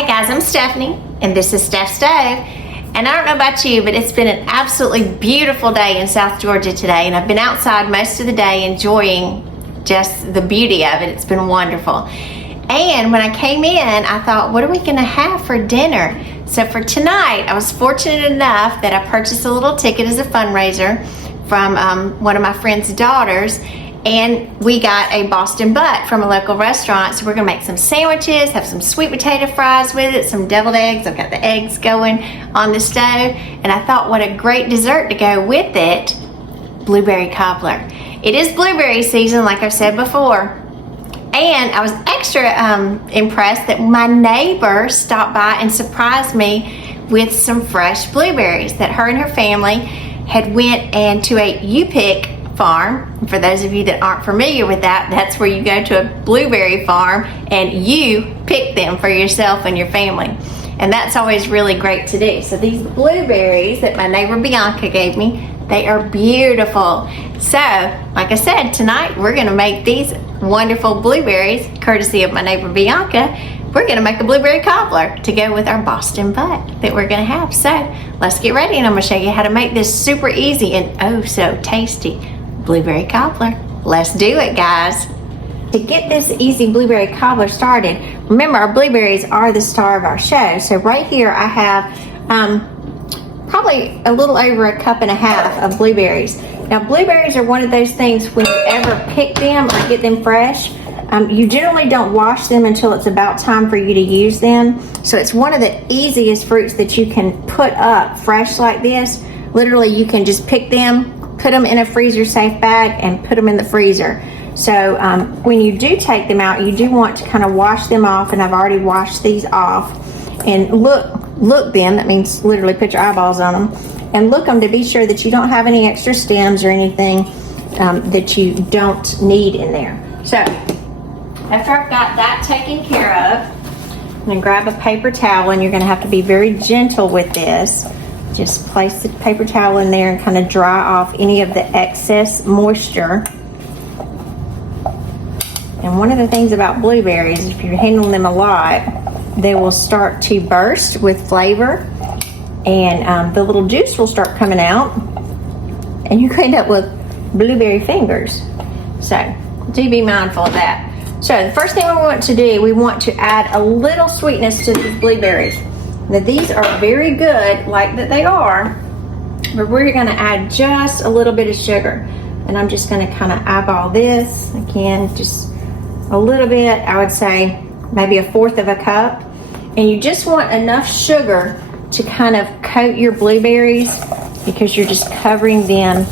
Hey guys, I'm Stephanie, and this is Steph Stove. And I don't know about you, but it's been an absolutely beautiful day in South Georgia today, and I've been outside most of the day enjoying just the beauty of it. It's been wonderful. And when I came in, I thought, what are we gonna have for dinner? So for tonight, I was fortunate enough that I purchased a little ticket as a fundraiser from one of my friend's daughters, and we got a Boston butt from a local restaurant. So we're gonna make some sandwiches, have some sweet potato fries with it, some deviled eggs. I've got the eggs going on the stove, and I thought what a great dessert to go with it, blueberry cobbler. It is blueberry season, like I've said before. And I was extra impressed that my neighbor stopped by and surprised me with some fresh blueberries that her and her family had went and to a U-Pick farm. For those of you that aren't familiar with that, that's where you go to a blueberry farm and you pick them for yourself and your family. And that's always really great to do. So these blueberries that my neighbor Bianca gave me, they are beautiful. So, like I said, tonight we're gonna make these wonderful blueberries, courtesy of my neighbor Bianca. We're gonna make a blueberry cobbler to go with our Boston butt that we're gonna have. So, let's get ready and I'm gonna show you how to make this super easy and oh so tasty blueberry cobbler. Let's do it, guys. To get this easy blueberry cobbler started, remember our blueberries are the star of our show. So right here I have probably a little over a cup and a half of blueberries. Now blueberries are one of those things when you ever pick them or get them fresh, you generally don't wash them until it's about time for you to use them. So it's one of the easiest fruits that you can put up fresh like this. Literally you can just pick them, put them in a freezer safe bag and put them in the freezer. So when you do take them out, you do want to kind of wash them off, and I've already washed these off. And look them, that means literally put your eyeballs on them, and look them to be sure that you don't have any extra stems or anything that you don't need in there. So after I've got that taken care of, I'm gonna grab a paper towel, and you're gonna have to be very gentle with this. Just place the paper towel in there and kind of dry off any of the excess moisture. And one of the things about blueberries, if you're handling them a lot, they will start to burst with flavor, and the little juice will start coming out, and you could end up with blueberry fingers. So do be mindful of that. So the first thing we want to do, we want to add a little sweetness to these blueberries. Now these are very good, like that they are, but we're gonna add just a little bit of sugar. And I'm just gonna kind of eyeball this, again, just a little bit, I would say maybe 1/4 of a cup. And you just want enough sugar to kind of coat your blueberries because you're just covering them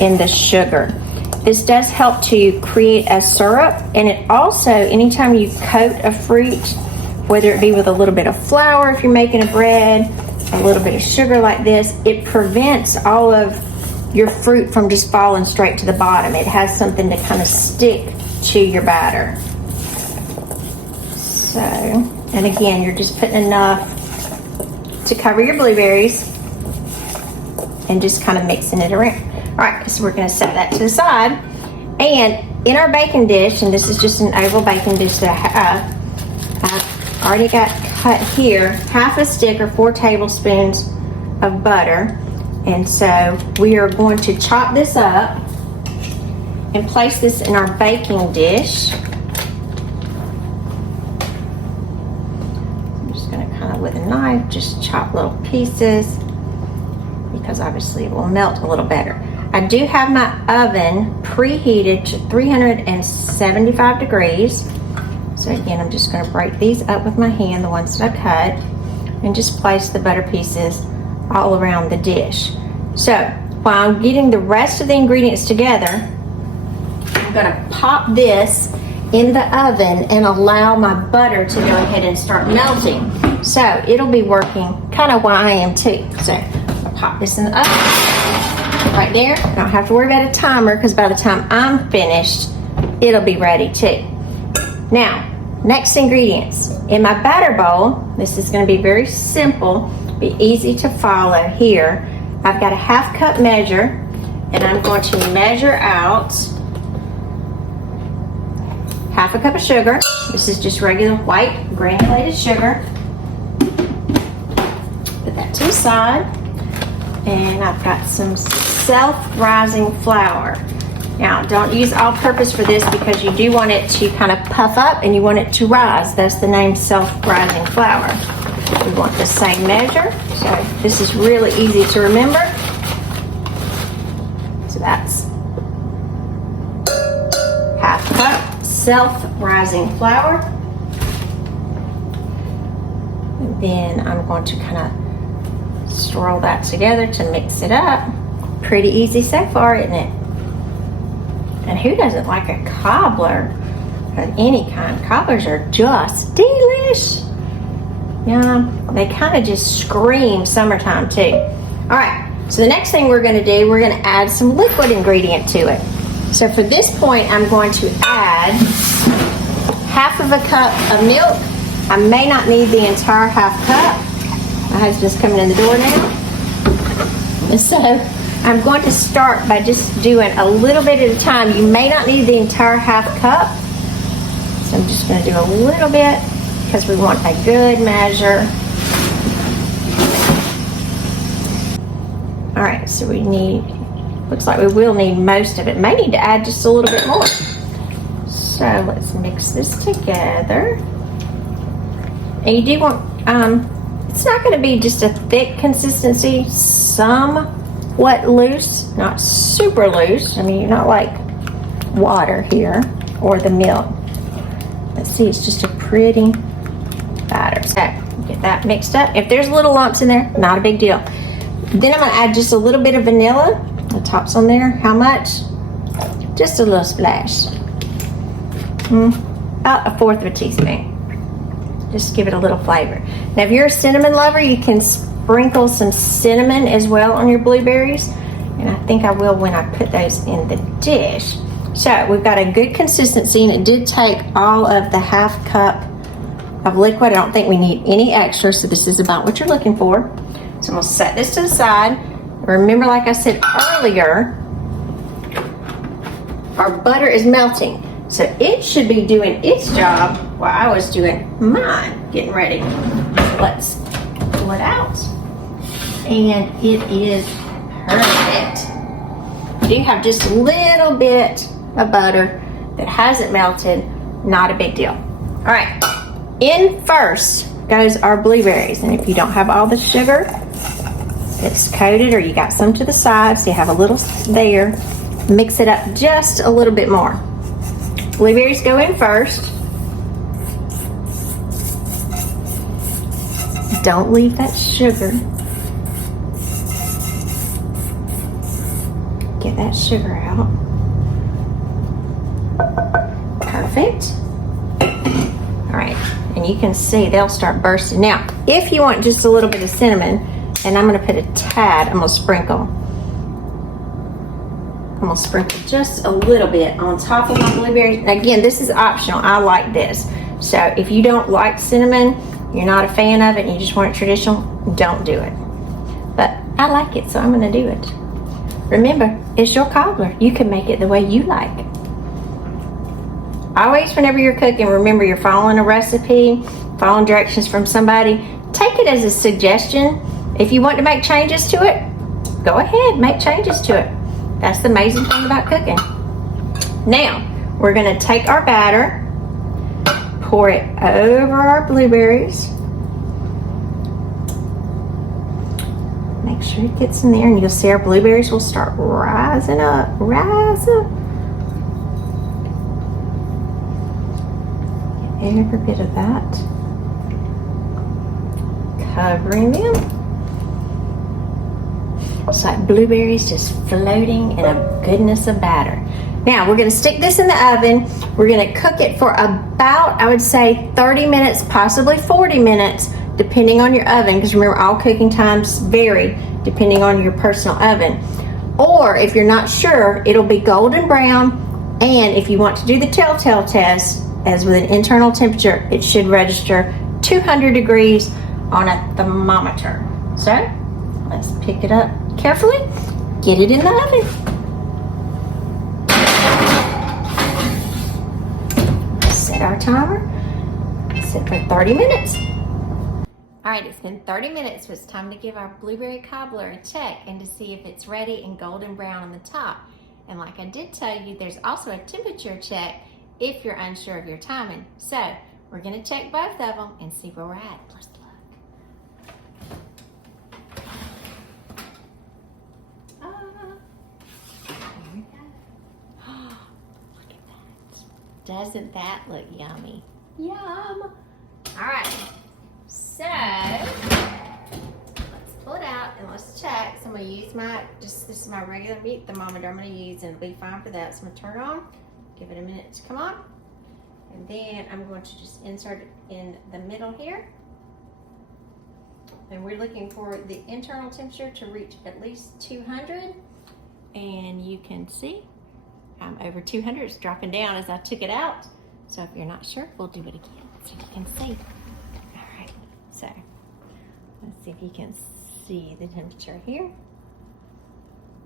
in the sugar. This does help to create a syrup, and it also, anytime you coat a fruit, whether it be with a little bit of flour if you're making a bread, a little bit of sugar like this, it prevents all of your fruit from just falling straight to the bottom. It has something to kind of stick to your batter. So, and again, you're just putting enough to cover your blueberries and just kind of mixing it around. All right, so we're gonna set that to the side. And in our baking dish, and this is just an oval baking dish that I have, I've already got cut here 1/2 stick or 4 tablespoons of butter. And so we are going to chop this up and place this in our baking dish. I'm just gonna kind of with a knife, just chop little pieces because obviously it will melt a little better. I do have my oven preheated to 375 degrees. So again, I'm just gonna break these up with my hand, the ones that I cut, and just place the butter pieces all around the dish. So while I'm getting the rest of the ingredients together, I'm gonna pop this in the oven and allow my butter to go ahead and start melting. So it'll be working kind of while I am too. So I'll pop this in the oven right there. I don't have to worry about a timer because by the time I'm finished, it'll be ready too. Now, next ingredients. In my batter bowl, this is gonna be very simple, be easy to follow here. I've got a 1/2 cup measure, and I'm going to measure out half a cup of sugar. This is just regular white granulated sugar. Put that to the side. And I've got some self-rising flour. Now, don't use all-purpose for this because you do want it to kind of puff up and you want it to rise. That's the name self-rising flour. We want the same measure. So this is really easy to remember. So that's half cup self-rising flour. And then I'm going to kind of swirl that together to mix it up. Pretty easy so far, isn't it? And who doesn't like a cobbler of any kind? Cobblers are just delish. Yeah, they kind of just scream summertime too. All right, so the next thing we're gonna do, we're gonna add some liquid ingredient to it. So for this point, I'm going to add half of a cup of milk. I may not need the entire half cup. My husband's coming in the door now. And so I'm going to start by just doing a little bit at a time. You may not need the entire half cup. So I'm just going to do a little bit because we want a good measure. All right, so we need, looks like we will need most of it. May need to add just a little bit more. So let's mix this together. And you do want, it's not going to be just a thick consistency, somewhat loose, not super loose. I mean, you're not like water here or the milk. Let's see, it's just a pretty batter. So get that mixed up. If there's little lumps in there, not a big deal. Then I'm going to add just a little bit of vanilla. The top's on there. How much? Just a little splash. About 1/4 teaspoon. Just give it a little flavor. Now, if you're a cinnamon lover, you can sprinkle some cinnamon as well on your blueberries. And I think I will when I put those in the dish. So we've got a good consistency, and it did take all of the half cup of liquid. I don't think we need any extra, so this is about what you're looking for. So I'm gonna set this to the side. Remember, like I said earlier, our butter is melting. So it should be doing its job while I was doing mine, getting ready. Let's pull it out. And it is perfect. You have just a little bit of butter that hasn't melted, not a big deal. All right, in first goes our blueberries. And if you don't have all the sugar, it's coated, or you got some to the side, so you have a little there. Mix it up just a little bit more. Blueberries go in first. Don't leave that sugar. Get that sugar out. Perfect. All right, and you can see they'll start bursting. Now, if you want just a little bit of cinnamon, and I'm gonna put a tad, I'm gonna sprinkle just a little bit on top of my blueberries. Again, this is optional. I like this. So if you don't like cinnamon, you're not a fan of it, and you just want it traditional, don't do it. But I like it, so I'm gonna do it. Remember, it's your cobbler. You can make it the way you like. Always, whenever you're cooking, remember you're following a recipe, following directions from somebody. Take it as a suggestion. If you want to make changes to it, go ahead, make changes to it. That's the amazing thing about cooking. Now, we're gonna take our batter, pour it over our blueberries. Make sure it gets in there, and you'll see our blueberries will start rising up, Every bit of that. Covering them. It's like blueberries just floating in a goodness of batter. Now we're gonna stick this in the oven. We're gonna cook it for about, I would say 30 minutes, possibly 40 minutes, depending on your oven, because remember, all cooking times vary depending on your personal oven. Or if you're not sure, it'll be golden brown, and if you want to do the telltale test, as with an internal temperature, it should register 200 degrees on a thermometer. So let's pick it up carefully, get it in the oven. timer. Set for 30 minutes. All right, it's been 30 minutes, so it's time to give our blueberry cobbler a check and to see if it's ready and golden brown on the top. And like I did tell you, there's also a temperature check if you're unsure of your timing. So we're gonna check both of them and see where we're at. Let's look. Here we go. Look at that. Doesn't that look yummy? Yum. All right, so let's pull it out and let's check. So I'm gonna use this is my regular meat thermometer I'm gonna use, and it'll be fine for that. So I'm gonna turn it on, give it a minute to come on, and then I'm going to just insert it in the middle here. And we're looking for the internal temperature to reach at least 200. And you can see I'm over 200, it's dropping down as I took it out. So if you're not sure, we'll do it again so you can see. All right, so let's see if you can see the temperature here.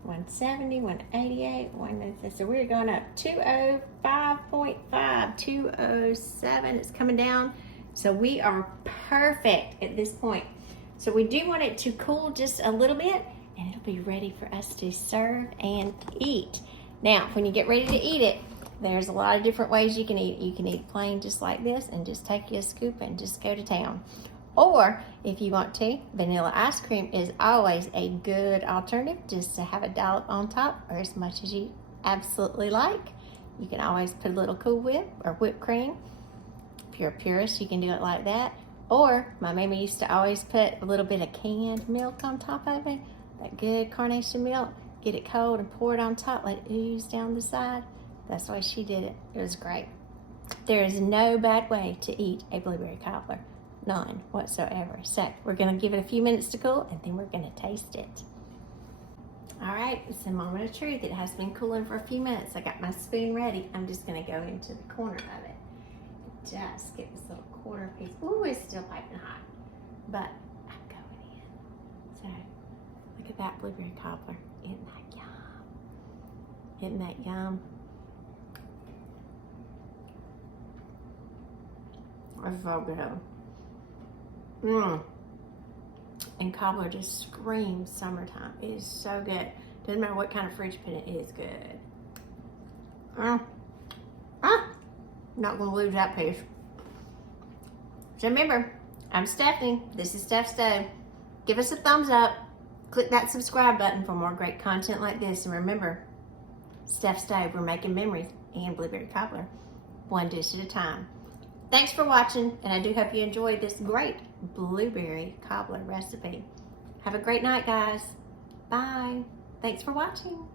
170, 188, 190. So we're going up 205.5, 207. It's coming down. So we are perfect at this point. So we do want it to cool just a little bit, and it'll be ready for us to serve and eat. Now, when you get ready to eat it, there's a lot of different ways you can eat it. You can eat it plain just like this and just take you a scoop and just go to town. Or if you want to, vanilla ice cream is always a good alternative, just to have a dollop on top, or as much as you absolutely like. You can always put a little Cool Whip or whipped cream. If you're a purist, you can do it like that. Or my mama used to always put a little bit of canned milk on top of it, that good carnation milk, get it cold and pour it on top, let it ooze down the side. That's the way she did it. It was great. There is no bad way to eat a blueberry cobbler. None whatsoever. So we're gonna give it a few minutes to cool, and then we're gonna taste it. All right, it's a moment of truth. It has been cooling for a few minutes. I got my spoon ready. I'm just gonna go into the corner of it. Just get this little quarter piece. Ooh, it's still piping hot, but I'm going in. So look at that blueberry cobbler. Isn't that yum? Isn't that yum? It's so good. And cobbler just screams summertime. It is so good. Doesn't matter what kind of fridge pin it is, good. Not gonna lose that piece. So remember, I'm Stephanie. This is Steph Stove. Give us a thumbs up. Click that subscribe button for more great content like this. And remember, Steph Stove, we're making memories and blueberry cobbler, one dish at a time. Thanks for watching, and I do hope you enjoyed this great blueberry cobbler recipe. Have a great night, guys. Bye. Thanks for watching.